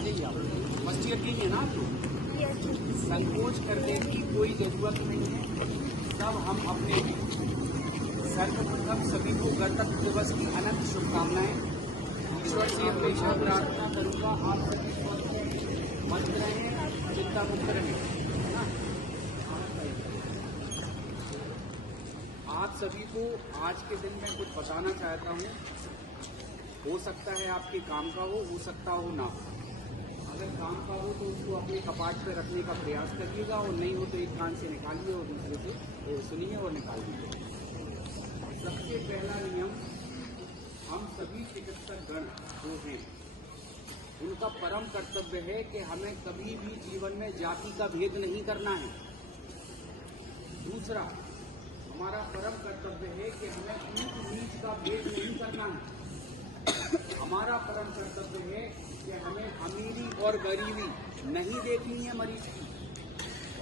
आ जाइए आप। First year की है ना आप लोग? संकोच करने की कोई जरूरत नहीं है। सब हम अपने सर्वप्रथम सभी को गणतंत्र दिवस की अनंत शुभकामनाएं। ईश्वर से हमेशा प्रार्थना करूंगा आप सभी स्वस्थ रहें, मस्त रहें, चिंता मुक्त रहें, है ना। आप सभी को आज के दिन में कुछ बताना चाहता हूँ। हो सकता है आपके काम का हो सकता हो ना हो। अगर काम का हो तो उसको अपने कपाट पर रखने का प्रयास करिएगा, और नहीं हो तो एक कान से निकालिए और दूसरे से सुनिए और निकाल दीजिए। सबसे पहला नियम, हम सभी चिकित्सक गण जो हैं उनका परम कर्तव्य है कि हमें कभी भी जीवन में जाति का भेद नहीं करना है। दूसरा, हमारा परम कर्तव्य है कि हमें ऊंच नीच का भेद नहीं करना है। हमारा परम कर्तव्य है कि हमें अमीरी और गरीबी नहीं देखनी है मरीज की,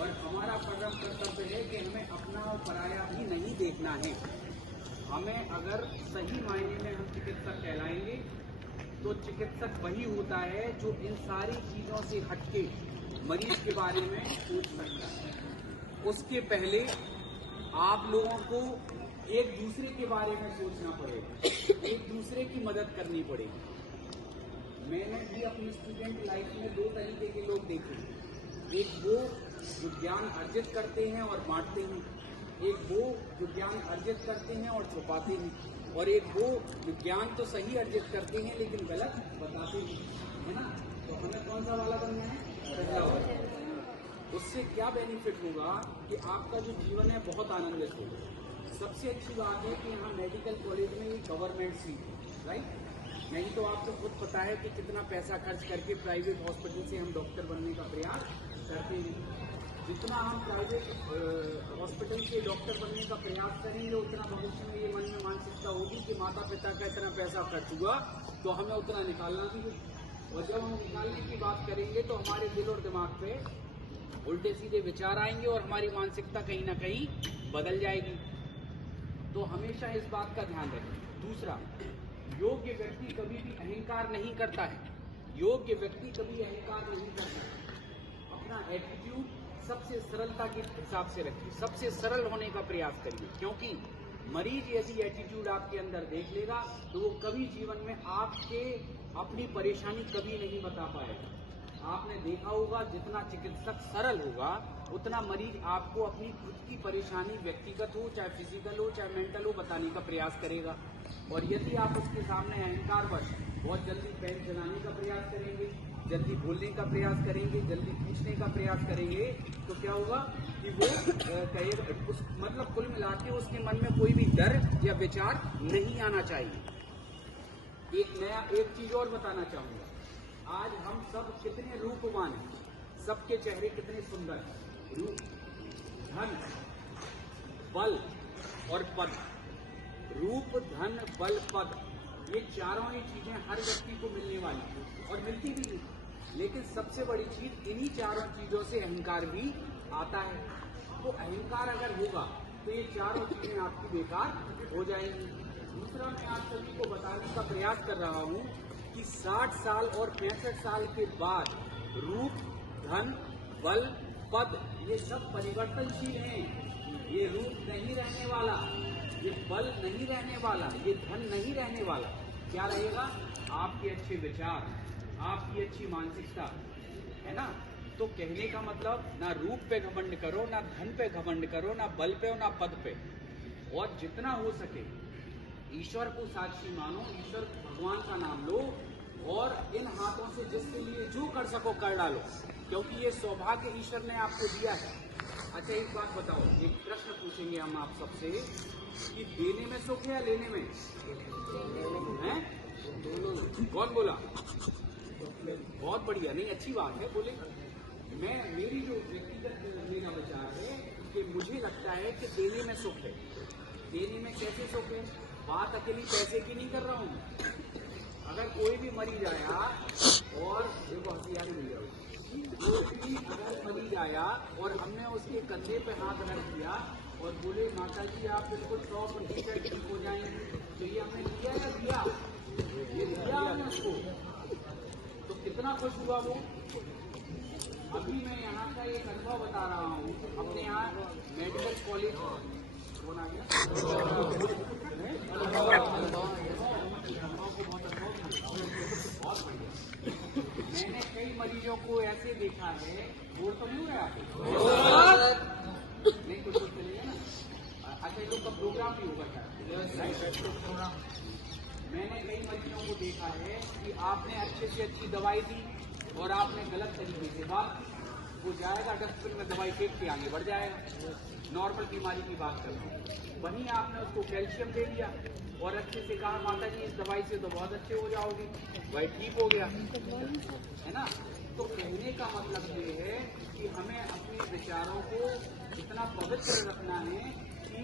और हमारा परम कर्तव्य है कि हमें अपना और पराया भी नहीं देखना है। हमें अगर सही मायने में हम चिकित्सक कहलाएंगे तो चिकित्सक वही होता है जो इन सारी चीजों से हटके मरीज के बारे में सोच सकता है। उसके पहले आप लोगों को एक दूसरे के बारे में सोचना पड़ेगा, एक दूसरे की मदद करनी पड़ेगी। मैंने भी अपनी स्टूडेंट लाइफ में दो तरीके के लोग देखे। एक वो जो ज्ञान अर्जित करते हैं और बांटते हैं, एक वो जो ज्ञान अर्जित करते हैं और छुपाते हैं, और एक वो जो ज्ञान तो सही अर्जित करते हैं लेकिन गलत बताते हैं, है ना। तो हमें कौन सा वाला बनना है? पहला वाला। उससे क्या बेनिफिट होगा कि आपका जो जीवन है बहुत आनंदित होगा। सबसे अच्छी बात है कि यहाँ मेडिकल कॉलेज में ये गवर्नमेंट सीट है, राइट। नहीं तो आपको खुद पता है कि कितना पैसा खर्च करके प्राइवेट हॉस्पिटल से हम डॉक्टर बनने का प्रयास करते हैं। जितना हम प्राइवेट हॉस्पिटल से डॉक्टर बनने का प्रयास करेंगे उतना भविष्य में ये मन में मानसिकता होगी कि माता पिता का इतना पैसा खर्च हुआ तो हमें उतना निकालना भी होगा। और जब हम निकालने की बात करेंगे तो हमारे दिल और दिमाग पे उल्टे सीधे विचार आएंगे और हमारी मानसिकता कहीं ना कहीं बदल जाएगी। तो हमेशा इस बात का ध्यान रखें। दूसरा, योग्य व्यक्ति कभी भी अहंकार नहीं करता है। योग्य व्यक्ति कभी अहंकार नहीं करता है। अपना एटीट्यूड सबसे सरलता के हिसाब से रखिए, सबसे सरल होने का प्रयास करिए, क्योंकि मरीज यदि एटीट्यूड आपके अंदर देख लेगा तो वो कभी जीवन में आपके अपनी परेशानी कभी नहीं बता पाएगा। आपने देखा होगा जितना चिकित्सक सरल होगा उतना मरीज आपको अपनी खुद की परेशानी व्यक्तिगत हो चाहे फिजिकल हो चाहे मेंटल हो बताने का प्रयास करेगा। और यदि आप उसके सामने अहंकारवश बहुत जल्दी पैर चलाने का प्रयास करेंगे, जल्दी बोलने का प्रयास करेंगे, जल्दी पूछने का प्रयास करेंगे तो क्या होगा कि वो मतलब कुल मिला के उसके मन में कोई भी डर या विचार नहीं आना चाहिए। एक चीज और बताना चाहूंगा, आज हम सब कितने रूपवान हैं, सबके चेहरे कितने सुंदर हैं। रूप, धन, बल और पद। रूप, धन, बल, पद, ये चारों ही चीजें हर व्यक्ति को मिलने वाली और मिलती भी नहीं। लेकिन सबसे बड़ी चीज इन्हीं चारों चीजों से अहंकार भी आता है। तो अहंकार अगर होगा तो ये चारों चीजें आपकी बेकार हो जाएंगी। दूसरा, मैं आप सभी को बताने का प्रयास कर रहा हूं कि 60 साल और 65 साल के बाद रूप, धन, बल, पद ये सब परिवर्तनशील हैं। ये रूप नहीं रहने वाला, ये बल नहीं रहने वाला, ये धन नहीं रहने वाला। क्या रहेगा? आपके अच्छे विचार, आपकी अच्छी मानसिकता, है ना। तो कहने का मतलब, ना रूप पे घमंड करो, ना धन पे घमंड करो, ना बल पे और ना पद पे, और जितना हो सके ईश्वर को साक्षी मानो, ईश्वर भगवान का नाम लो, और इन हाथों से जिसके लिए जो कर सको कर डालो, क्योंकि ये सौभाग्य ईश्वर ने आपको दिया है। अच्छा, एक बात बताओ, एक प्रश्न पूछेंगे हम आप सबसे कि देने में सुख है या लेने में? हैं? कौन बोला? बहुत बढ़िया, नहीं अच्छी बात है, बोले। मेरी जो व्यक्तिगत मेरा विचार है कि मुझे लगता है कि देने में सुख है। देने में कैसे सुख है? बात अकेली पैसे की नहीं कर रहा हूँ। अगर कोई भी मरीज आया और देखो हथियार मिल जाओ, कोई भी अगर मरीज आया और हमने उसके कंधे पे हाथ रख दिया और बोले माता जी आप बिल्कुल 100% ठीक हो जाएंगे, तो ये हमने लिया या दिया? ये दिया हमने उसको। तो कितना खुश हुआ वो। अभी मैं यहाँ का एक अनुभव बता रहा हूँ, अपने यहाँ मेडिकल कॉलेज कौन आ गया, मैंने कई मरीजों को ऐसे देखा है, बोल तो नहीं हो रहा आपको नहीं, कुछ चलेगा ना। अच्छा, ये लोग का प्रोग्राम भी होगा क्या? मैंने कई मरीजों को देखा है कि आपने अच्छे से अच्छी दवाई दी और आपने गलत तरीके से बात की, वो जाएगा डस्टबिन में दवाई फेंक के आगे बढ़ जाएगा। नॉर्मल बीमारी की बात करते हैं, वहीं आपने उसको कैल्शियम दे दिया और अच्छे से कहा माता जी इस दवाई से तो बहुत अच्छे हो जाओगे, वही ठीक हो गया, है ना। तो कहने का मतलब ये है कि हमें अपने विचारों को इतना पवित्र रखना है कि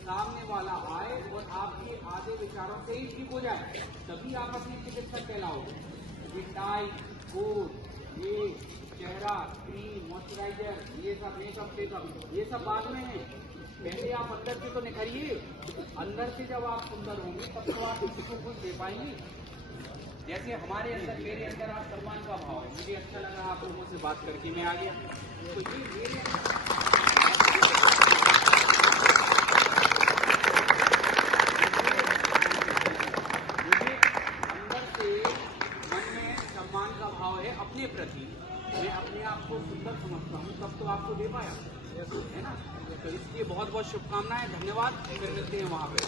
सामने वाला आए और आपके आधे विचारों से ही ठीक हो जाए, तभी आप अपनी चिकित्सक कहलाओगे। ये टाई, कोट, ये चेहरा, क्रीम, मॉइस्चराइजर, ये सब मेकअप, ये सब बाद में है। पहले आप अंदर से तो निखरिए, अंदर से जब आप सुंदर होंगे तब तो आप किसी को कुछ दे पाएंगे। जैसे हमारे अंदर, मेरे अंदर आप सम्मान का भाव है, मुझे अच्छा लगा आप लोगों से बात करके, मैं आ गया। तो ये मेरे सम्मान का भाव है अपने प्रति, मैं अपने आप को सुंदर समझता हूँ, तब तो आपको दे पाया, है ना। तो इसलिए बहुत बहुत शुभकामनाएं, धन्यवाद, फिर मिलते हैं वहाँ पे।